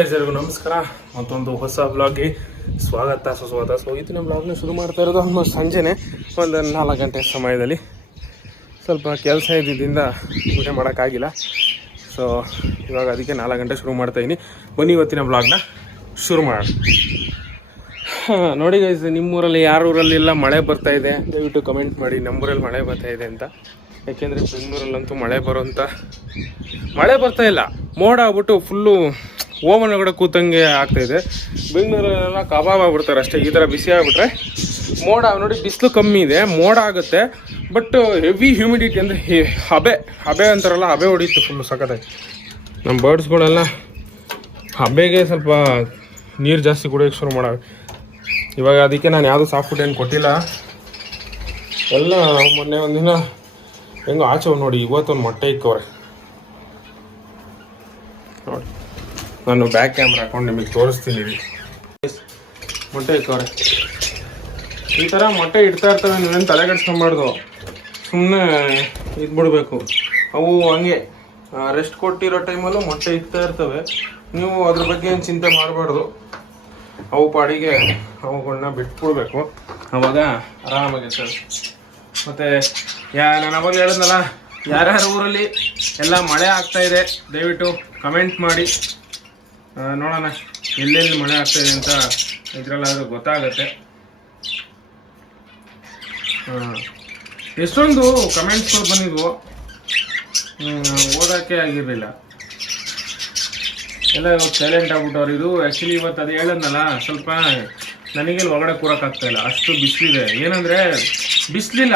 ಎಲ್ಲರಿಗೂ ನಮಸ್ಕಾರ. ಮತ್ತೊಂದು ಹೊಸ ಬ್ಲಾಗ್ಗೆ ಸ್ವಾಗತ, ಸುಸ್ವಾಗತ. ಸೊ ಇವತ್ತಿನ ಬ್ಲಾಗ್ನ ಶುರು ಮಾಡ್ತಾ ಇರೋದು ಆಲ್ಮೋಸ್ಟ್ ಸಂಜೆನೆ. ಒಂದು ನಾಲ್ಕು ಗಂಟೆ ಸಮಯದಲ್ಲಿ. ಸ್ವಲ್ಪ ಕೆಲಸ ಇದ್ದಿದ್ದರಿಂದ ಪೂಜೆ ಮಾಡೋಕ್ಕಾಗಿಲ್ಲ. ಸೊ ಇವಾಗ ಅದಕ್ಕೆ ನಾಲ್ಕು ಗಂಟೆ ಶುರು ಮಾಡ್ತಾ ಇದ್ದೀನಿ ಬನ್ನಿ ಇವತ್ತಿನ ಬ್ಲಾಗ್ನ ಶುರು ಮಾಡೋಣ. ನೋಡಿ ಗೈಸ್ ನಿಮ್ಮೂರಲ್ಲಿ ಯಾರೂರಲ್ಲಿಲ್ಲ ಮಳೆ ಬರ್ತಾ ಇದೆ, ದಯವಿಟ್ಟು ಕಮೆಂಟ್ ಮಾಡಿ. ನಮ್ಮೂರಲ್ಲಿ ಮಳೆ ಬರ್ತಾ ಇದೆ ಅಂತ. ಯಾಕೆಂದರೆ ಬೆಂಗಳೂರಲ್ಲಂತೂ ಮಳೆ ಬರೋಂಥ ಮಳೆ ಬರ್ತಾ ಇಲ್ಲ. ಮೋಡ ಆಗ್ಬಿಟ್ಟು ಫುಲ್ಲು ಓವನ್ ಒಳಗಡೆ ಕೂತಂಗೆ ಆಗ್ತಾ ಇದೆ. ಬೆಂಗಳೂರಲ್ಲೆಲ್ಲ ಕಬಾಬ್ ಆಗ್ಬಿಡ್ತಾರೆ ಅಷ್ಟೇ, ಈ ಥರ ಬಿಸಿ ಆಗ್ಬಿಟ್ರೆ. ಮೋಡ, ನೋಡಿ, ಬಿಸಿಲು ಕಮ್ಮಿ ಇದೆ, ಮೋಡ ಆಗುತ್ತೆ. ಬಟ್ ಹೆವಿ ಹ್ಯೂಮಿಡಿಟಿ ಅಂದರೆ ಹಬೆ ಹಬೆ ಅಂತಾರಲ್ಲ, ಹಬೆ ಹೊಡೀತು ಫುಲ್ಲು ಸಖತ್ತಾಗಿ. ನಮ್ಮ ಬರ್ಡ್ಸ್ಗಳೆಲ್ಲ ಹಬೆಗೆ ಸ್ವಲ್ಪ ನೀರು ಜಾಸ್ತಿ ಕುಡಿಯೋಕೆ ಶುರು ಮಾಡೋ ಇವಾಗ ಅದಕ್ಕೆ ನಾನು ಯಾವುದು ಸಾಫ್ಟ್ ಫುಡ್ ಏನು ಕೊಟ್ಟಿಲ್ಲ. ಎಲ್ಲ ಮೊನ್ನೆ ಒಂದಿನ ಹೆಂಗೋ ಆಚೆ ನೋಡಿ, ಇವತ್ತೊಂದು ಮೊಟ್ಟೆ ಇಕ್ಕವ್ರೆ. ನೋಡಿ. ನಾನು ಬ್ಯಾಕ್ ಕ್ಯಾಮ್ರಾ ಹಾಕೊಂಡು ನಿಮಗೆ ತೋರಿಸ್ತೀನಿ. ಮೊಟ್ಟೆ ಇಟ್ಟವ್ರೆ ಈ ಥರ ಮೊಟ್ಟೆ ಇಡ್ತಾ ಇರ್ತವೆ ನೀವೇನು ತಲೆ ಸುಮ್ಮನೆ ಇದ್ಬಿಡ್ಬೇಕು. ಅವು ಹಂಗೆ ರೆಸ್ಟ್ ಕೊಟ್ಟಿರೋ ಟೈಮಲ್ಲೂ ಮೊಟ್ಟೆ ಇಡ್ತಾ ಇರ್ತವೆ. ನೀವು ಅದ್ರ ಬಗ್ಗೆ ಏನು ಚಿಂತೆ ಮಾಡಬಾರ್ದು. ಅವು ಪಾಡಿಗೆ ಅವುಗಳನ್ನ ಬಿಟ್ಬಿಡ್ಬೇಕು. ಅವಾಗ ಆರಾಮಾಗಿರ್ತವೆ ಮತ್ತು, ಯಾ, ನಾನು ಅವಾಗ ಹೇಳಿದ್ನಲ್ಲ, ಯಾರ್ಯಾರ ಊರಲ್ಲಿ ಎಲ್ಲ ಮಳೆ ಆಗ್ತಾ ಇದೆ, ದಯವಿಟ್ಟು ಕಮೆಂಟ್ ಮಾಡಿ. ನೋಡೋಣ. ಎಲ್ಲೆಲ್ಲಿ ಮಳೆ ಆಗ್ತಾ ಇದೆ ಅಂತ ಇದರಲ್ಲಾದರೂ ಗೊತ್ತಾಗತ್ತೆ. ಎಷ್ಟೊಂದು ಕಮೆಂಟ್ಸ್ಗಳು ಬಂದಿದ್ವು. ಓದೋಕ್ಕೆ ಆಗಿರಲಿಲ್ಲ. ಎಲ್ಲ ಇವತ್ತು ಸೈಲೆಂಟ್ ಆಗ್ಬಿಟ್ಟವ್ರು. ಇದು ಆ್ಯಕ್ಚುಲಿ ಇವತ್ತು ಅದು ಹೇಳದ್ನಲ್ಲ, ಸ್ವಲ್ಪ ನನಗೆ ಒಳಗಡೆ ಕೂರೋಕ್ಕಾಗ್ತಾಯಿಲ್ಲ ಅಷ್ಟು ಬಿಸಿಲಿದೆ. ಏನಂದ್ರೆ, ಬಿಸಿಲಿಲ್ಲ.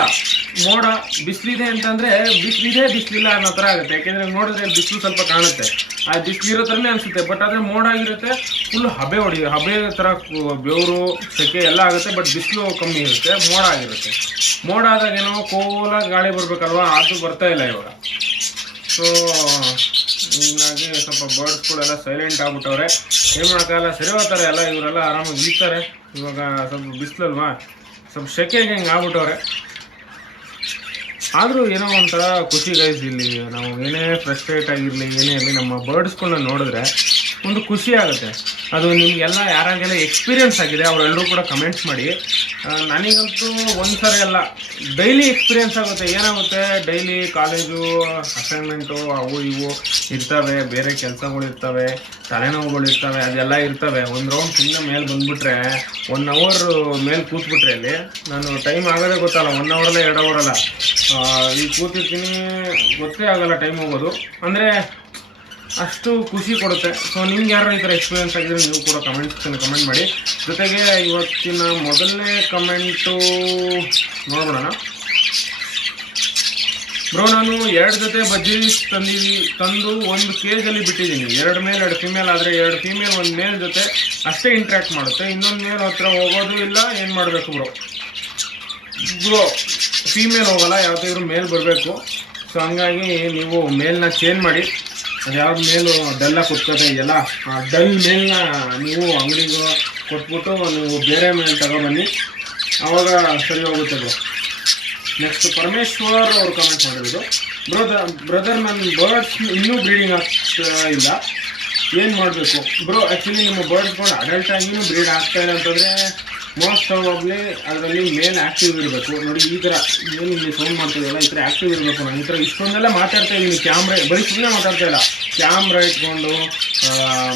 ಮೋಡ ಬಿಸಿಲಿದೆ ಅಂತಂದ್ರೆ ಬಿಸಿಲಿದೆ, ಬಿಸಿಲಿಲ್ಲ ಅನ್ನೋ ಥರ ಆಗುತ್ತೆ. ಯಾಕೆಂದರೆ ನೋಡಿದ್ರೆ ಬಿಸಿಲು ಸ್ವಲ್ಪ ಕಾಣುತ್ತೆ. ಆ ಬಿಸಿಲಿರೋ ಥರನೇ ಅನಿಸುತ್ತೆ ಬಟ್ ಆದರೆ ಮೋಡ ಆಗಿರುತ್ತೆ ಫುಲ್ ಹಬೆ ಹೊಡಿ, ಹಬೆ ಥರ ಬೆವರು, ಸೆಕೆ ಎಲ್ಲ ಆಗುತ್ತೆ ಬಟ್ ಬಿಸಿಲು ಕಮ್ಮಿ ಇರುತ್ತೆ, ಮೋಡ ಆಗಿರುತ್ತೆ. ಮೋಡ ಆದಾಗ ಏನೋ ಕೋಲ ಗಾಳಿ ಬರಬೇಕಲ್ವಾ, ಅದು ಬರ್ತಾ ಇಲ್ಲ ಇವಾಗ. ಸೊ ಹೀಗಾಗಿ ಸ್ವಲ್ಪ ಬರ್ಡ್ಸ್ಗಳೆಲ್ಲ ಸೈಲೆಂಟ್ ಆಗ್ಬಿಟ್ಟವ್ರೆ. ಏನು ಮಾಡೋಕ್ಕಾಗಲ್ಲ, ಸರಿ ಹೋಗ್ತಾರೆ ಎಲ್ಲ, ಇವರೆಲ್ಲ ಆರಾಮಾಗಿ ಇರ್ತಾರೆ ಇವಾಗ ಸ್ವಲ್ಪ ಬಿಸಿಲಲ್ವಾ, ಸ್ವಲ್ಪ ಸೆಕೆಗೆ ಹಿಂಗೆ ಆಗ್ಬಿಟ್ಟವ್ರೆ. ಆದರೂ ಏನೋ ಒಂಥರ ಖುಷಿ ಗೈಸ್ ಇಲ್ಲಿ ನಾವು ಏನೇ ಫ್ರಸ್ಟ್ರೇಟ್ ಆಗಿರಲಿ, ಏನೇ ಇರಲಿ, ನಮ್ಮ ಬರ್ಡ್ಸ್ಗಳನ್ನ ನೋಡಿದ್ರೆ ಒಂದು ಖುಷಿ ಆಗುತ್ತೆ. ಅದು ನಿಮಗೆಲ್ಲ ಯಾರಾಗೆಲ್ಲ ಎಕ್ಸ್ಪೀರಿಯನ್ಸ್ ಆಗಿದೆ ಅವರೆಲ್ಲರೂ ಕೂಡ ಕಮೆಂಟ್ಸ್ ಮಾಡಿ. ನನಗಂತೂ ಒಂದು ಸರಿ ಅಲ್ಲ ಡೈಲಿ ಎಕ್ಸ್ಪೀರಿಯೆನ್ಸ್ ಆಗುತ್ತೆ. ಏನಾಗುತ್ತೆ? ಡೈಲಿ ಕಾಲೇಜು ಅಸೈನ್ಮೆಂಟು ಅವು ಇವು ಇರ್ತವೆ, ಬೇರೆ ಕೆಲಸಗಳು ಇರ್ತವೆ, ತಲೆನೋವುಗಳು ಇರ್ತವೆ, ಅದೆಲ್ಲ ಇರ್ತವೆ. ಒಂದು ರೌಂಡ್ ಸುಮ್ಮನೆ ಮೇಲೆ ಬಂದುಬಿಟ್ರೆ ಒನ್ ಅವರ್ ಮೇಲೆ ಕೂತ್ಬಿಟ್ರೆ ಅಲ್ಲಿ, ನಾನು ಟೈಮ್ ಆಗೋದೇ ಗೊತ್ತಲ್ಲ ಒನ್ ಅವರಲ್ಲ ಎರಡು ಅವರಲ್ಲ ಈಗ ಕೂತಿರ್ತೀನಿ ಗೊತ್ತೇ ಆಗಲ್ಲ ಟೈಮ್ ಹೋಗೋದು. ಅಂದರೆ ಅಷ್ಟು ಖುಷಿ ಕೊಡುತ್ತೆ. ಸೊ ನಿಮ್ಗೆ ಯಾರು ಈ ಥರ ಎಕ್ಸ್ಪೀರಿಯನ್ಸ್ ಆಗಿದ್ರೆ ನೀವು ಕೂಡ ಕಮೆಂಟ್ಸ್ ಕಮೆಂಟ್ ಮಾಡಿ. ಜೊತೆಗೆ ಇವತ್ತಿನ ಮೊದಲನೇ ಕಮೆಂಟು ನೋಡ್ಬಿಡೋಣ. ಬ್ರೋ, ನಾನು ಎರಡು ಜೊತೆ ಬಜ್ಜಿ ತಂದಿದ್ದೀನಿ ತಂದು ಒಂದು ಕೇಜಲ್ಲಿ ಬಿಟ್ಟಿದ್ದೀನಿ. ಎರಡು ಮೇಲ್ ಎರಡು ಫಿಮೇಲ್ ಆದರೆ ಎರಡು ಫಿಮೇಲ್ ಒಂದು ಮೇಲ್ ಜೊತೆ ಅಷ್ಟೇ ಇಂಟ್ರ್ಯಾಕ್ಟ್ ಮಾಡುತ್ತೆ. ಇನ್ನೊಂದು ಮೇಲ್ ಹತ್ರ ಹೋಗೋದು ಇಲ್ಲ, ಏನು ಮಾಡಬೇಕು ಬ್ರೋ? ಬ್ರೋ ಫೀಮೇಲ್ ಹೋಗಲ್ಲ, ಯಾವುದಾದ್ರು ಮೇಲ್ ಬರಬೇಕು. ಸೊ ಹಂಗಾಗಿ ನೀವು ಮೇಲ್ನ ಚೇಂಜ್ ಮಾಡಿ. ಅದು ಯಾವ ಮೇಲು ಡಲ್ಲ ಕುತ್ಕೋತಾ ಇದೆಯಲ್ಲ, ಆ ಡಲ್ ಮೇಲ್ನ ನೀವು ಅಂಗಡಿಗೆ ಕೊಟ್ಬಿಟ್ಟು ನೀವು ಬೇರೆ ಮೇಲ್ ತಗೊಬನ್ನಿ. ಆವಾಗ ಸರಿ ಹೋಗುತ್ತೆ ಬ್ರೋ ನೆಕ್ಸ್ಟ್ ಪರಮೇಶ್ವರ್ ಅವರು ಕಮೆಂಟ್ ಮಾಡಿರೋದು. ಬ್ರದರ್ ಬ್ರದರ್ ನನ್ನ ಬರ್ಡ್ಸ್ ಇನ್ನೂ ಬ್ರೀಡಿಂಗ್ ಆಗ್ತಾ ಇಲ್ಲ. ಏನು ಮಾಡಬೇಕು? ಬ್ರೋ ಆ್ಯಕ್ಚುಲಿ ನಿಮ್ಮ ಬರ್ಡ್ಸ್ಗಳು ಅಡಲ್ಟ್ ಆಗಿನೂ ಬ್ರೀಡ್ ಆಗ್ತಾ ಇಲ್ಲ ಅಂತಂದರೆ ಮೋಸ್ಟ್ ಪ್ರಾಬಬ್ಲಿ ಅದರಲ್ಲಿ ಮೇನ್ ಆ್ಯಕ್ಟಿವ್ ಇರಬೇಕು. ನೋಡಿ, ಈ ಥರ ಏನು ಇಲ್ಲಿ ಸೌಂಡ್ ಮಾಡ್ತಿದ್ದಲ್ಲ ಈ ಥರ ಆ್ಯಕ್ಟಿವ್ ಇರಬೇಕು ನಾನು. ಈ ಥರ ಇಷ್ಟೊಂದೆಲ್ಲ ಮಾತಾಡ್ತಾ ಇದ್ದೀನಿ. ಕ್ಯಾಮ್ರಾ ಬರೀ ಸುಮ್ಮನೆ ಮಾತಾಡ್ತಾ ಇಲ್ಲ. ಕ್ಯಾಮ್ರಾ ಇಟ್ಕೊಂಡು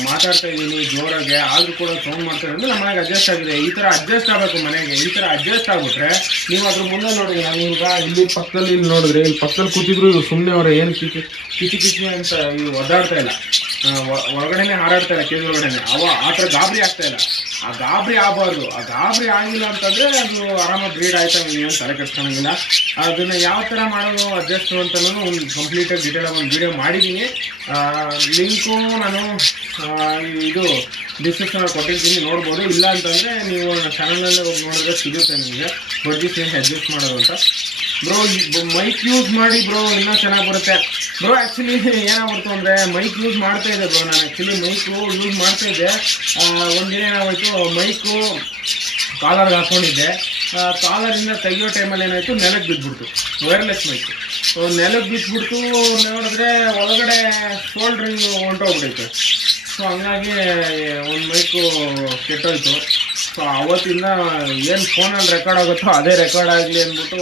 ಮಾತಾಡ್ತಾ ಇದ್ದೀನಿ ಜೋರಾಗೆ. ಆದರೂ ಕೂಡ ಸೌಂಡ್ ಮಾಡ್ತಾ ಇರೋದು ಮನೆಗೆ ಅಡ್ಜಸ್ಟ್ ಆಗಿದೆ. ಈ ಥರ ಅಡ್ಜಸ್ಟ್ ಆಗಬೇಕು ಮನೆಗೆ. ಈ ಥರ ಅಡ್ಜಸ್ಟ್ ಆಗಿಬಿಟ್ರೆ ನೀವು ಅದ್ರ ಮುಂದೆ ನೋಡಿ ನಾನು ಈಗ ಇಲ್ಲಿ ಪಕ್ಕದಲ್ಲಿ ಇಲ್ಲಿ ನೋಡಿದ್ರೆ, ಇಲ್ಲಿ ಪಕ್ಕದಲ್ಲಿ ಕೂತಿದ್ರು ಇವ್ರು ಸುಮ್ಮನೆ ಅವ್ರ, ಏನು ಕಿಚಿ ಕಿಚಿ ಕಿಚಿ ಅಂತ ಇವು ಒದ್ದಾಡ್ತಾ ಇಲ್ಲ. ಒಳಗಡೆನೆ ಇಲ್ಲ ಕೇಜ್ ಒಳಗಡೆನೆ. ಅವ ಆ ಥರ ಗಾಬರಿ ಆಗ್ತಾ ಇಲ್ಲ. ಆ ಗಾಬರಿ ಆಗಬಾರ್ದು. ಆ ಗಾಬರಿ ಆಗಿಲ್ಲ ಅಂತಂದ್ರೆ ಅದು ಆರಾಮಾಗಿ ಬ್ರೀಡ್ ಆಯ್ತಾ ಏನು ತಲೆ ಕೆಡ್ಸ್ಕೊಳಂಗಿಲ್ಲ ಅದನ್ನ ಯಾವ ಥರ ಮಾಡೋದು ಅಡ್ಜಸ್ಟ್ ಅಂತ ಒಂದು ಕಂಪ್ಲೀಟಾಗಿ ಡೀಟೇಲ್ ಒಂದು ವಿಡಿಯೋ ಮಾಡಿದ್ದೀನಿ ಲಿಂಕು ನಾನು ಇದು ಡಿಸ್ಕ್ರಿಪ್ಷನಲ್ಲಿ ಕೊಟ್ಟಿರ್ತೀನಿ, ನೋಡ್ಬೋದು. ಇಲ್ಲ ಅಂತಂದರೆ ನೀವು ಚಾನಲಲ್ಲಿ ಹೋಗಿ ನೋಡಿದ್ರೆ ಸಿಗುತ್ತೆ ನಿಮಗೆ. ಬಡ್ಡಿ ಅಡ್ಜಸ್ಟ್ ಮಾಡೋದು ಅಂತ. ಬ್ರೋ ಮೈಕ್ ಯೂಸ್ ಮಾಡಿ ಬ್ರೋ ಇನ್ನೂ ಚೆನ್ನಾಗಿ ಬರುತ್ತೆ. ಬ್ರೋ ಆ್ಯಕ್ಚುಲಿ ಏನಾಗ್ಬಿಡ್ತು ಅಂದರೆ ಮೈಕ್ ಯೂಸ್ ಮಾಡ್ತಾ ಇದ್ದೆ ಬ್ರೋ ನಾನು. ಆ್ಯಕ್ಚುಲಿ ಮೈಕು ಯೂಸ್ ಮಾಡ್ತಾ ಇದ್ದೆ. ಒಂದಿನ ಏನಾಗೋಯ್ತು ಮೈಕು ಕಾಲರ್ಗೆ ಹಾಕ್ಕೊಂಡಿದ್ದೆ ಕಾಲರಿಂದ ತೆಗಿಯೋ ಟೈಮಲ್ಲಿ ಏನಾಯಿತು ನೆಲಕ್ಕೆ ಬಿದ್ದುಬಿಡ್ತು ವೈರ್ಲೆಸ್ ಮೈಕು ಸೊ ನೆಲಕ್ಕೆ ಬಿದ್ದುಬಿಡ್ತು ನೋಡಿದ್ರೆ ಒಳಗಡೆ ಶೋಲ್ಡ್ರಿಂಗ್ ಹೊಂಟೋಗ್ಬಿಟ್ಟೈತೆ ಸೊ ಹಂಗಾಗಿ ಒಂದು ಮೈಕು ಕೆಟ್ಟೋಯ್ತು. ಸೊ ಅವತ್ತಿಂದ ಏನು ಫೋನಲ್ಲಿ ರೆಕಾರ್ಡ್ ಆಗುತ್ತೋ ಅದೇ ರೆಕಾರ್ಡ್ ಆಗಲಿ ಅಂದ್ಬಿಟ್ಟು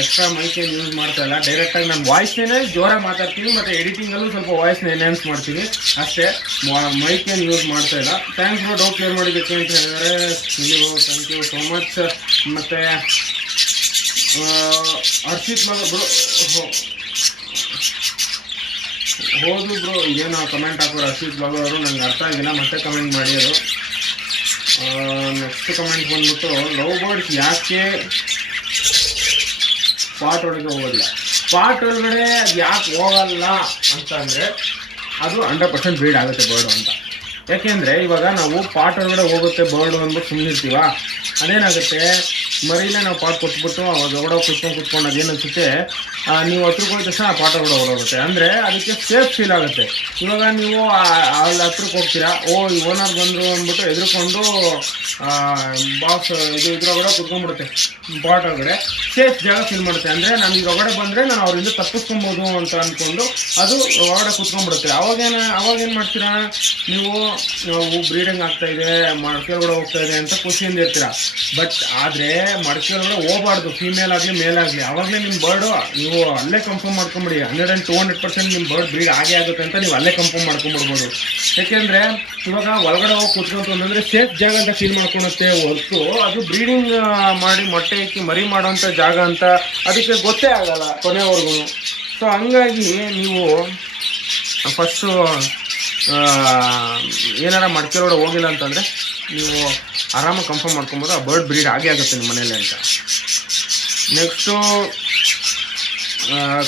ಎಕ್ಸ್ಟ್ರಾ ಮೈಕ್ ಏನು ಯೂಸ್ ಮಾಡ್ತಾ ಇಲ್ಲ. ಡೈರೆಕ್ಟಾಗಿ ನಾನು ವಾಯ್ಸ್ನೇ ಜೋರಾಗಿ ಮಾತಾಡ್ತೀನಿ, ಮತ್ತು ಎಡಿಟಿಂಗಲ್ಲೂ ಸ್ವಲ್ಪ ವಾಯ್ಸ್ನ ಎನ್ಹಾನ್ಸ್ ಮಾಡ್ತೀನಿ. ಅಷ್ಟೇ ಮೈಕ್ ಏನು ಯೂಸ್ ಮಾಡ್ತಾ ಇಲ್ಲ. ಥ್ಯಾಂಕ್ಸ್ ಬ್ರೋ ಡೌಟ್ ಕ್ಲಿಯರ್ ಮಾಡಿದ್ದಕ್ಕೆ ಅಂತ ಹೇಳಿದರೆ ನೀವು ಥ್ಯಾಂಕ್ ಯು ಸೋ ಮಚ್ ಮತ್ತು ಹರ್ಷಿತ್ ಮಗ ಬ್ರೋ ಹೌದು ಬ್ರೋ ಏನೋ ಕಮೆಂಟ್ ಹಾಕೋರು ಹರ್ಷಿತ್ ಬಾಬು ಅವರು ನನಗೆ ಅರ್ಥ ಆಗಿಲ್ಲ. ಮತ್ತೆ ಕಮೆಂಟ್ ಮಾಡಿದ್ರು ನೆಕ್ಸ್ಟ್ ಕಮೆಂಟ್ ಬಂದ್ಬಿಟ್ಟು ಲವ್ ಬರ್ಡ್ಸ್ ಯಾಕೆ ಪಾಟ್ ಒಳಗೆ ಹೋಗೋದಿಲ್ಲ. ಪಾಟ್ ಒಳಗಡೆ ಅದು ಯಾಕೆ ಹೋಗಲ್ಲ ಅಂತ ಅಂದರೆ ಅದು ಹಂಡ್ರೆಡ್ ಪರ್ಸೆಂಟ್ ಬ್ರೀಡ್ ಆಗುತ್ತೆ ಬರ್ಡು ಅಂತ. ಯಾಕೆಂದರೆ ಇವಾಗ ನಾವು ಪಾಟ್ ಒಳಗಡೆ ಹೋಗುತ್ತೆ ಬರ್ಡು ಅಂದ್ಬಿಟ್ಟು ಸುಮ್ಮನಿರ್ತೀವ ಅದೇನಾಗುತ್ತೆ? ಮರಿಲೇ ನಾವು ಪಾಟ್ ಕೊಟ್ಬಿಟ್ಟು ಅವಾಗ ಒಡೋ ಕುತ್ಕೊಂಡು ಕುತ್ಕೊಂಡು ಅದೇನಿಸುತ್ತೆ ನೀವು ಹತ್ರಕ್ಕೆ ಹೋದ ತಕ್ಷಣ ಪಾಠ ಕೂಡ ಹೊರಗುತ್ತೆ ಅಂದರೆ ಅದಕ್ಕೆ ಸೇಫ್ ಫೀಲ್ ಆಗುತ್ತೆ. ಇವಾಗ ನೀವು ಅಲ್ಲಿ ಹತ್ರಕ್ಕೆ ಹೋಗ್ತೀರಾ? ಓ, ಈ ಓನರ್ ಬಂದರು ಅಂದ್ಬಿಟ್ಟು ಎದುರುಕೊಂಡು ಬಾಕ್ಸ್ ಇದು ಇದ್ರೊಳಗಡೆ ಕುತ್ಕೊಂಡ್ಬಿಡುತ್ತೆ. ಪಾಟ್ ಒಳಗಡೆ. ಸೇಫ್ ಜಾಗ ಫೀಲ್ ಮಾಡುತ್ತೆ. ಅಂದರೆ ನಾನು ಈಗ ಹೊರಗಡೆ ಬಂದರೆ ನಾನು ಅವರಿಂದ ತಪ್ಪಿಸ್ಕೊಬೋದು ಅಂತ ಅಂದ್ಕೊಂಡು ಅದು ಒಳಗಡೆ ಕುತ್ಕೊಂಡ್ಬಿಡುತ್ತೆ. ಅವಾಗೇನು ಅವಾಗೇನು ಮಾಡ್ತೀರಾ? ನೀವು ನಾವು ಬ್ರೀಡಿಂಗ್ ಆಗ್ತಾ ಇದೆ ಮಡಕೆ ಒಳಗಡೆ ಹೋಗ್ತಾ ಇದೆ ಅಂತ ಖುಷಿಯಿಂದ ಇರ್ತೀರಾ. ಬಟ್ ಆದರೆ ಮಡಕೆ ಒಳಗಡೆ ಹೋಗಬಾರ್ದು. ಫೀಮೇಲ್ ಆಗಲಿ ಮೇಲ್ ಆಗಲಿ. ಅವಾಗಲೇ ನಿಮ್ಮ ಬರ್ಡು ನೀವು ಅಲ್ಲೇ ಕನ್ಫರ್ಮ್ ಮಾಡ್ಕೊಂಬಿಡಿ. Hundred and two hundred percent ನಿಮ್ಮ ಬರ್ಡ್ ಬ್ರೀಡ್ ಆಗೇ ಆಗುತ್ತೆ ಅಂತ ನೀವು ಅಲ್ಲೇ ಕನ್ಫರ್ಮ್ ಮಾಡ್ಕೊಂಬಿಡ್ಬೋದು. ಯಾಕೆಂದರೆ ಇವಾಗ ಒಳಗಡೆ ಹೋಗಿ ಕುತ್ಕೊಂತು ಅಂತಂದರೆ ಸೇಫ್ ಜಾಗ ಅಂತ ಫೀಲ್ ಮಾಡ್ಕೊಳುತ್ತೆ ಹೊರತು. ಅದು ಬ್ರೀಡಿಂಗ್ ಮಾಡಿ ಮೊಟ್ಟೆ ಇಕ್ಕಿ ಮರಿ ಮಾಡೋಂಥ ಜಾಗ ಅಂತ ಅದಕ್ಕೆ ಗೊತ್ತೇ ಆಗಲ್ಲ ಕೊನೆವರೆಗೂ. ಸೊ ಹಂಗಾಗಿ ನೀವು ಫಸ್ಟು ಏನಾರ ಮಡಿಕೆ ಒಳಗಡೆ ಹೋಗಿಲ್ಲ ಅಂತಂದರೆ ನೀವು ಆರಾಮಾಗಿ ಕನ್ಫರ್ಮ್ ಮಾಡ್ಕೊಬೋದು. ಆ ಬರ್ಡ್ ಬ್ರೀಡ್ ಆಗೇ ಆಗುತ್ತೆ ನಿಮ್ಮ ಮನೇಲಿ ಅಂತ. ನೆಕ್ಸ್ಟು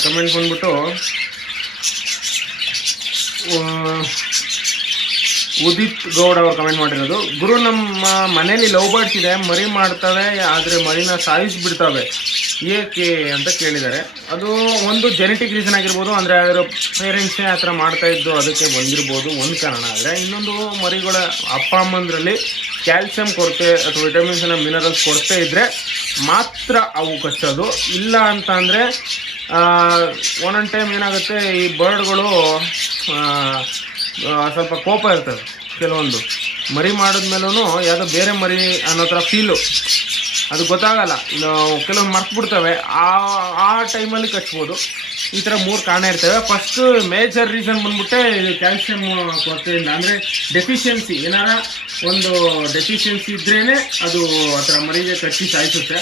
ಕಮೆಂಟ್ ಬಂದ್ಬಿಟ್ಟು ಉದಿತ್ ಗೌಡ್ ಅವ್ರು ಕಮೆಂಟ್ ಮಾಡಿರೋದು. ಗುರು, ನಮ್ಮ ಮನೇಲಿ ಲವ್ ಬರ್ಡ್ಸ್ ಇದೆ, ಮರಿ ಮಾಡ್ತವೆ, ಆದರೆ ಮರಿನ ಸಾಯಿಸ್ಬಿಡ್ತವೆ. ಏಕೆ ಅಂತ ಕೇಳಿದ್ದಾರೆ. ಅದು ಒಂದು ಜೆನೆಟಿಕ್ ರೀಸನ್ ಆಗಿರ್ಬೋದು, ಅಂದರೆ ಅದರ ಪೇರೆಂಟ್ಸೇ ಆ ಥರ ಮಾಡ್ತಾ ಇದ್ದು ಅದಕ್ಕೆ ಬಂದಿರ್ಬೋದು, ಒಂದು ಕಾರಣ. ಆದರೆ ಇನ್ನೊಂದು ಮರಿಗಳ ಅಪ್ಪ ಅಮ್ಮಂದ್ರಲ್ಲಿ ಕ್ಯಾಲ್ಸಿಯಂ ಕೊರತೆ ಅಥವಾ ವಿಟಮಿನ್ಸ್ ಮಿನರಲ್ಸ್ ಕೊರತೆ ಇದ್ದರೆ ಮಾತ್ರ ಅವು ಕಚ್ಚೋದು ಇಲ್ಲ ಅಂತ ಅಂದರೆ ಒಂದೊಂದು ಟೈಮ್ ಏನಾಗುತ್ತೆ, ಈ ಬರ್ಡ್ಗಳು ಸ್ವಲ್ಪ ಕೋಪ ಇರ್ತವೆ ಕೆಲವೊಂದು. ಮರಿ ಮಾಡಿದ್ಮೇಲೂ ಯಾವುದೋ ಬೇರೆ ಮರಿ ಅನ್ನೋ ಥರ ಫೀಲು ಅದು ಗೊತ್ತಾಗಲ್ಲ. ಕೆಲವೊಂದು ಮರ್ತ್ಬಿಡ್ತವೆ. ಆ ಆ ಟೈಮಲ್ಲಿ ಕಚ್ಬೋದು. ಈ ಥರ ಮೂರು ಕಾರಣ ಇರ್ತವೆ. ಫಸ್ಟ್ ಮೇಜರ್ ರೀಸನ್ ಬಂದ್ಬಿಟ್ಟೆ ಕ್ಯಾಲ್ಸಿಯಂ ಕೊರತೆಯಿಂದ. ಅಂದರೆ ಡೆಫಿಷಿಯನ್ಸಿ ಏನಾರ ಒಂದು ಡೆಫಿಷಿಯನ್ಸಿ ಇದ್ರೇ ಅದು ಆ ಥರ ಮರಿಗೆ ಕಚ್ಚಿ ಸಾಯಿಸುತ್ತೆ.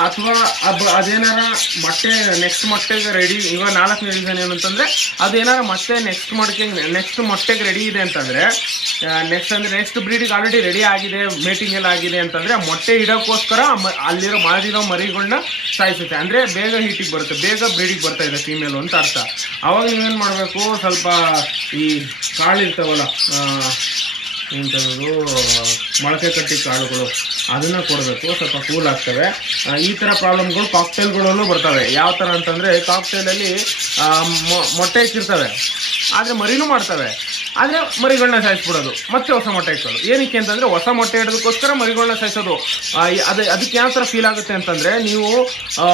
ಅಥವಾ ಅಬ್ ಅದೇನಾರ ಮೊಟ್ಟೆ ನೆಕ್ಸ್ಟ್ ಮೊಟ್ಟೆಗೆ ರೆಡಿ ಇವಾಗ ನಾಲ್ಕನೇ ರೀಸನ್ ಏನಂತಂದ್ರೆ ಅದೇನಾರ ಮತ್ತೆ ನೆಕ್ಸ್ಟ್ ಮೊಟ್ಟೆಗೆ ನೆಕ್ಸ್ಟ್ ಮೊಟ್ಟೆಗೆ ರೆಡಿ ಇದೆ ಅಂತಂದ್ರೆ ನೆಕ್ಸ್ಟ್ ಅಂದ್ರೆ ನೆಕ್ಸ್ಟ್ ಬ್ರೀಡಿಗೆ ಆಲ್ರೆಡಿ ರೆಡಿ ಆಗಿದೆ ಮೇಟಿಂಗ್ ಎಲ್ಲ ಆಗಿದೆ ಅಂತಂದ್ರೆ ಮೊಟ್ಟೆ ಇಡೋಕ್ಕೋಸ್ಕರ ಅಲ್ಲಿರೋ ಮಾಡಿರೋ ಮರಿಗಳನ್ನ ಸಾಯಿಸುತ್ತೆ. ಅಂದ್ರೆ ಬೇಗ ಹೀಟಿಗೆ ಬರುತ್ತೆ ಬೇಗ ಬ್ರೀಡಿಗೆ ಬರ್ತಾ ಇದೆ ಫೀಮೇಲ್ ಅಂತ ಅರ್ಥ. ಅವಾಗ ನೀವೇನು ಮಾಡಬೇಕು ಸ್ವಲ್ಪ ಈ ಕಾಳು ಇರ್ತಾವಲ್ಲ ಆ, ಎಂಥದ್ದು ಮೊಳಕೆ ಕಟ್ಟಿ ಕಾಳುಗಳು ಅದನ್ನ ಕೊಡಬೇಕು. ಸ್ವಲ್ಪ ಕೂಲ್ ಆಗ್ತವೆ. ಈ ಥರ ಪ್ರಾಬ್ಲಮ್ಗಳು ಕಾಕ್ಟೇಲ್ಗಳಲ್ಲೂ ಬರ್ತವೆ. ಯಾವ ಥರ ಅಂತಂದರೆ ಕಾಕ್ಟೇಲಲ್ಲಿ ಮೊಟ್ಟೆ ಇಕ್ಕಿರ್ತವೆ ಆದರೆ ಮರಿನೂ ಮಾಡ್ತವೆ. ಆದರೆ ಮರಿಗಳನ್ನ ಸಾಯಿಸ್ಬಿಡೋದು. ಮತ್ತೆ ಹೊಸ ಮೊಟ್ಟೆ ಇಟ್ಟೋದು. ಏನಕ್ಕೆ ಅಂತಂದರೆ ಹೊಸ ಮೊಟ್ಟೆ ಇಡೋದಕ್ಕೋಸ್ಕರ ಮರಿಗಳನ್ನ ಸಾಯಿಸೋದು. ಅದೇ ಅದು ಅದಕ್ಕೆ ಯಾವ ಥರ ಫೀಲ್ ಆಗುತ್ತೆ ಅಂತಂದರೆ ನೀವು ಆ,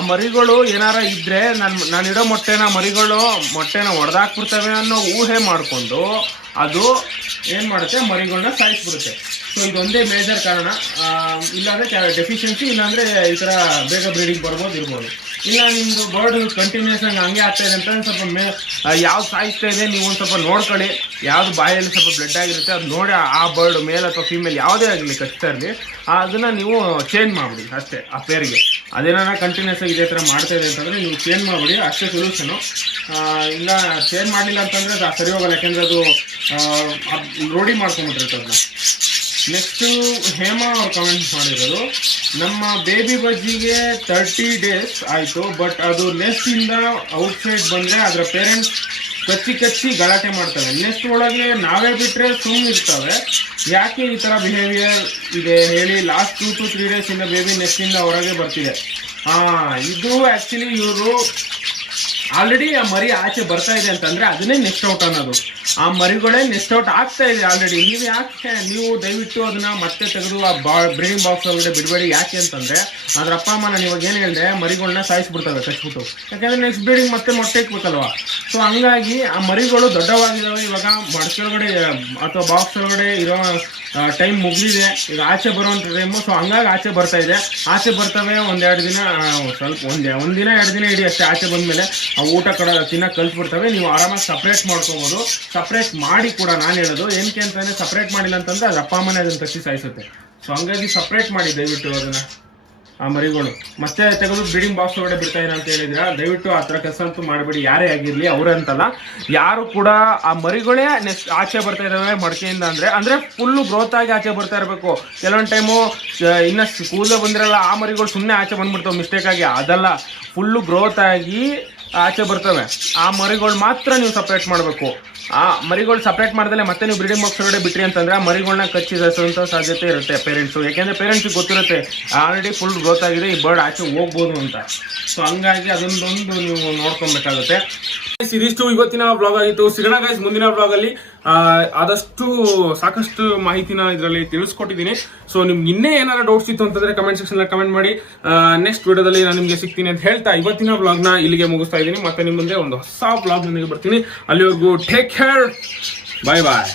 ಮರಿಗಳು ಏನಾರ ಇದ್ದರೆ ನಾನು ನಾನು ಇಡೋ ಮೊಟ್ಟೆನ ಮರಿಗಳು ಮೊಟ್ಟೆನ ಹೊಡೆದಾಕ್ಬಿಡ್ತವೆ ಅನ್ನೋ ಊಹೆ ಮಾಡಿಕೊಂಡು ಅದು ಏನು ಮಾಡುತ್ತೆ? ಮರಿಗಳನ್ನ ಸಾಯಿಸ್ಬಿಡುತ್ತೆ. ಸೊ ಇದೊಂದೇ ಮೇಜರ್ ಕಾರಣ. ಇಲ್ಲಾಂದರೆ ಡೆಫಿಷಿಯನ್ಸಿ ಇಲ್ಲಾಂದರೆ ಈ ಥರ ಬೇಗ ಬ್ರೀಡಿಂಗ್ ಬರ್ಬೋದು, ಇರ್ಬೋದು. ಇಲ್ಲ ನಿಮ್ಮದು ಬರ್ಡ್ ಕಂಟಿನ್ಯೂಸ್ ಆಗಿ ಹಂಗೆ ಆಗ್ತಾ ಇದೆ ಅಂತ ಸ್ವಲ್ಪ ಮೇ ಯಾವ್ದು ಸಾಯಿಸ್ತಾ ಇದೆ, ನೀವು ಒಂದು ಸ್ವಲ್ಪ ನೋಡ್ಕೊಳ್ಳಿ. ಯಾವ್ದು ಬಾಯಲ್ಲಿ ಸ್ವಲ್ಪ ಬ್ಲಡ್ ಆಗಿರುತ್ತೆ, ಅದು ನೋಡಿ ಆ- ಬರ್ಡ್ ಮೇಲ್ ಅಥವಾ ಫೀಮೇಲ್ ಯಾವುದೇ ಆಗಲಿ ಕಚ್ತಾ ಇರಲಿ. ಅದನ್ನ ನೀವು ಚೇಂಜ್ ಮಾಡ್ಬಿಡಿ, ಅಷ್ಟೇ, ಆ ಪೇರಿಗೆ ಅದೇನಾರ ಕಂಟಿನ್ಯೂಸ್ ಆಗಿ ಇದೇ ಥರ ಮಾಡ್ತಾ ಇದೆ ಅಂತಂದ್ರೆ ನೀವು ಚೇಂಜ್ ಮಾಡ್ಬಿಡಿ, ಅಷ್ಟೇ ಸೊಲ್ಯೂಷನು ಇಲ್ಲ ಚೇಂಜ್ ಮಾಡಲಿಲ್ಲ ಅಂತಂದ್ರೆ ಅದು ಸರಿ ಹೋಗಲ್ಲ ಯಾಕೆಂದರೆ ಅದು ರೋಡಿ ಅದನ್ನ. ನೆಕ್ಸ್ಟು ಹೇಮಾ ಅವ್ರು ಕಮೆಂಟ್ ಮಾಡಿರೋದು, ನಮ್ಮ ಬೇಬಿ ಬಜ್ಜಿಗೆ ತರ್ಟಿ ಡೇಸ್ ಆಯಿತು ಬಟ್ ಅದು ನೆಸ್ಟ್ ಇಂದ ಔಟ್ಸೈಡ್ ಬಂದರೆ ಅದರ ಪೇರೆಂಟ್ಸ್ ಕಚ್ಚಿ ಕಚ್ಚಿ ಗಲಾಟೆ ಮಾಡ್ತವೆ ನೆಕ್ಸ್ಟ್ ಒಳಗೆ ನಾವೇ ಬಿಟ್ಟರೆ ಸುಮ್ಮನೆ ಇರ್ತವೆ. ಯಾಕೆ ಈ ಥರ ಬಿಹೇವಿಯರ್ ಇದೆ ಹೇಳಿ ಲಾಸ್ಟ್ ಟೂ ಟು ತ್ರೀ ಇಂದ ಬೇಬಿ ನೆಸ್ಟಿಂದ ಹೊರಗೆ ಬರ್ತಿದೆ. ಹಾಂ, ಇದು ಆ್ಯಕ್ಚುಲಿ ಇವರು ಆಲ್ರೆಡಿ ಆ ಮರಿ ಆಚೆ ಬರ್ತಾ ಇದೆ ಅಂತಂದ್ರೆ ಅದನ್ನೇ ನೆಕ್ಸ್ಟ್ ಔಟ್ ಅನ್ನೋದು. ಆ ಮರಿಗಳೇ ನೆಸ್ಟೌಟ್ ಆಗ್ತಾ ಇದೆ ಆಲ್ರೆಡಿ ನೀವು ಯಾಕೆ ನೀವು ದಯವಿಟ್ಟು ಅದನ್ನ ಮತ್ತೆ ತೆಗೆದು ಆ ಬಾ ಬ್ರೀಡಿಂಗ್ ಬಾಕ್ಸ್ ಒಳಗಡೆ ಬಿಡಬೇಡಿ. ಯಾಕೆ ಅಂತಂದ್ರೆ ಅದ್ರ ಅಪ್ಪ ಅಮ್ಮನ ಇವಾಗ ಏನು ಹೇಳಿದೆ ಮರಿಗಳನ್ನ ಸಾಯಿಸ್ಬಿಡ್ತವೆ ಕಚ್ಬಿಟ್ಟು. ಯಾಕಂದ್ರೆ ನೆಕ್ಸ್ಟ್ ಬ್ರೀಡಿಂಗ್ ಮತ್ತೆ ಮೊಟ್ಟೆ ಇಕ್ಬೇಕಲ್ವಾ? ಸೊ ಹಂಗಾಗಿ ಆ ಮರಿಗಳು ದೊಡ್ಡವಾಗಿದಾವೆ. ಇವಾಗ ಮಡಕೆಯೊಳಗಡೆ ಅಥವಾ ಬಾಕ್ಸ್ ಒಳಗಡೆ ಇರೋ ಟೈಮ್ ಮುಗಿದಿದೆ. ಈಗ ಆಚೆ ಬರುವಂಥ ಟೈಮು ಸೊ ಹಂಗಾಗಿ ಆಚೆ ಬರ್ತಾ ಇದೆ. ಆಚೆ ಬರ್ತವೆ ಒಂದೆರಡು ದಿನ ಸ್ವಲ್ಪ ಸ್ವಲ್ಪ ಒಂದು ದಿನ, ಎರಡು ದಿನ ಇಡೀ ಅಷ್ಟೇ. ಆಚೆ ಬಂದ್ಮೇಲೆ ಆ ಊಟ ಕಡ ತಿನ್ನ ಕಲ್ತ್ಬಿಡ್ತವೆ. ನೀವು ಆರಾಮಾಗಿ ಸಪ್ರೇಟ್ ಮಾಡ್ಕೋಬೋದು. ಸಪ್ರೇಟ್ ಮಾಡಿ ಕೂಡ ನಾನು ಹೇಳೋದು ಏನಕ್ಕೆ ಅಂತಂದ್ರೆ ಸಪ್ರೇಟ್ ಮಾಡಿಲ್ಲ ಅಂತಂದ್ರೆ ಅದು ಅಪ್ಪ ಅಮ್ಮನೇ ಅದನ್ನು ಕಚ್ಚಿ ಸಾಯಿಸುತ್ತೆ. ಸೊ ಹಂಗಾಗಿ ಸಪ್ರೇಟ್ ಮಾಡಿ, ದಯವಿಟ್ಟು ಅದನ್ನ, ಆ ಮರಿಗಳು. ಮತ್ತೆ ತೆಗೆದು ಬ್ರೀಡಿಂಗ್ ಬಾಕ್ಸ್ ಒಳಗಡೆ ಬಿಡ್ತಾ ಇರ ಅಂತ ಹೇಳಿದ್ರ ದಯವಿಟ್ಟು ಆ ಥರ ಕೆಲಸ ಅಂತೂ ಮಾಡಬೇಡಿ, ಯಾರೇ ಆಗಿರಲಿ, ಅವರೇ ಅಂತಲ್ಲ. ಯಾರು ಕೂಡ ಆ ಮರಿಗಳೇ ನೆಕ್ಸ್ಟ್ ಆಚೆ ಬರ್ತಾ ಇದಾವೆ ಮಡಕೆಯಿಂದ ಅಂದ್ರೆ ಅಂದ್ರೆ ಫುಲ್ ಗ್ರೋತ್ ಆಗಿ ಆಚೆ ಬರ್ತಾ ಇರಬೇಕು. ಕೆಲವೊಂದು ಟೈಮು ಇನ್ನ ಸ್ಕೂಲ್ ಬಂದಿರಲ್ಲ, ಆ ಮರಿಗಳು ಸುಮ್ಮನೆ ಆಚೆ ಬಂದ್ಬಿಡ್ತಾವೆ ಮಿಸ್ಟೇಕ್ ಆಗಿ. ಅದಲ್ಲ ಫುಲ್ಲು ಗ್ರೋತ್ ಆಗಿ ಆಚೆ ಬರ್ತವೆ. ಆ ಮರಿಗಳು ಮಾತ್ರ ನೀವು ಸಪ್ರೇಟ್ ಮಾಡಬೇಕು. ಆ, ಮರಿಗಳು ಸಪ್ರೇಟ್ ಮಾಡ್ದಲೆ ಮತ್ತೆ ನೀವು ಬ್ರೀಡಿಂಗ್ ಬಾಕ್ಸ್ ಒಳಗಡೆ ಬಿಟ್ರಿ ಅಂತಂದ್ರೆ ಮರಿಗಳನ್ನ ಕಚ್ಚಿ ಸಾಯಿಸುವಂತ ಸಾಧ್ಯತೆ ಇರುತ್ತೆ ಪೇರೆಂಟ್ಸು ಯಾಕೆಂದ್ರೆ ಪೇರೆಂಟ್ಸ್ಗೆ ಗೊತ್ತಿರುತ್ತೆ ಆಲ್ರೆಡಿ ಫುಲ್ ಗ್ರೋತ್ ಆಗಿದೆ, ಈ ಬರ್ಡ್ ಆಚೆ ಹೋಗ್ಬೋದು ಅಂತ. ಸೊ ಹಂಗಾಗಿ ಅದೊಂದೊಂದು ನೀವು ನೋಡ್ಕೊಬೇಕಾಗುತ್ತೆ. ಇದಿಷ್ಟು ಇವತ್ತಿನ ಬ್ಲಾಗ್ ಆಗಿತ್ತು. ಸಿಗೋಣ ಗೈಸ್ ಮುಂದಿನ ಬ್ಲಾಗ್ ಅಲ್ಲಿ. ಆದಷ್ಟು ಸಾಕಷ್ಟು ಮಾಹಿತಿನ ಇದರಲ್ಲಿ ತಿಳಿಸ್ಕೊಟ್ಟಿದ್ದೀನಿ. ಸೊ ನಿಮ್ಗೆ ಇನ್ನೇ ಏನಾದ್ರು ಡೌಟ್ಸ್ ಇತ್ತು ಅಂತಂದ್ರೆ ಕಮೆಂಟ್ ಸೆಕ್ಷನ್ ಕಮೆಂಟ್ ಮಾಡಿ. ನೆಕ್ಸ್ಟ್ ವಿಡಿಯೋದಲ್ಲಿ ನಾನು ನಿಮಗೆ ಸಿಗ್ತೀನಿ ಅಂತ ಹೇಳ್ತಾ ಇವತ್ತಿನ ಬ್ಲಾಗ್ನ ಇಲ್ಲಿಗೆ ಮುಗಿಸ್ತಾ ಇದ್ದೀನಿ. ಮತ್ತೆ ನಿಮ್ಮ ಮುಂದೆ ಒಂದು ಹೊಸ ಬ್ಲಾಗ್ ನನಗೆ ಬರ್ತೀನಿ. ಅಲ್ಲಿವರೆಗೂ ಟೇಕ್ care. Bye bye.